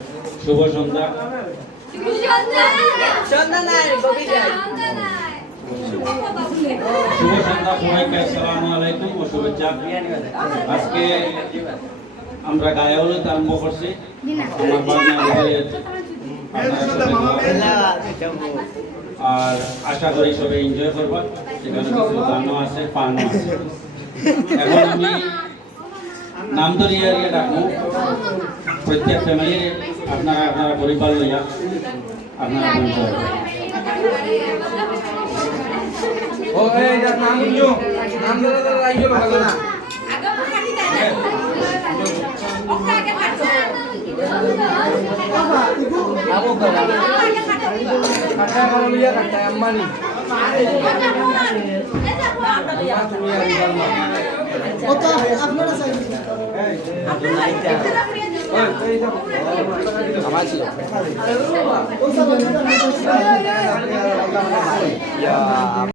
শুভ সন্ধ্যা। শুভ সন্ধ্যা সবাইকে, আসসালামু আলাইকুম ও শুভেচ্ছা। আজকে আমরা গায়ে হলুদ আরম্ভ করছি। আমার বাড়ির আর আশা করি সবাই এনজয় করবা। সেখানে কিছু গানও আছে, পানও আছে। এখন আমি নাম ধরিয়া ডাকবো প্রত্যেক ফ্যামিলির, আপনারা আপনারা পরিবার লইয়া আপনারা এনজয় ও এই নাম নিও, নাম ধরে ধরে রাইও ভালো না। আবো করা কাটা করো লিয়া কাটা আম্মানি তুমি আর জানো কত আপনারা চাই আমার ছিল ওই সব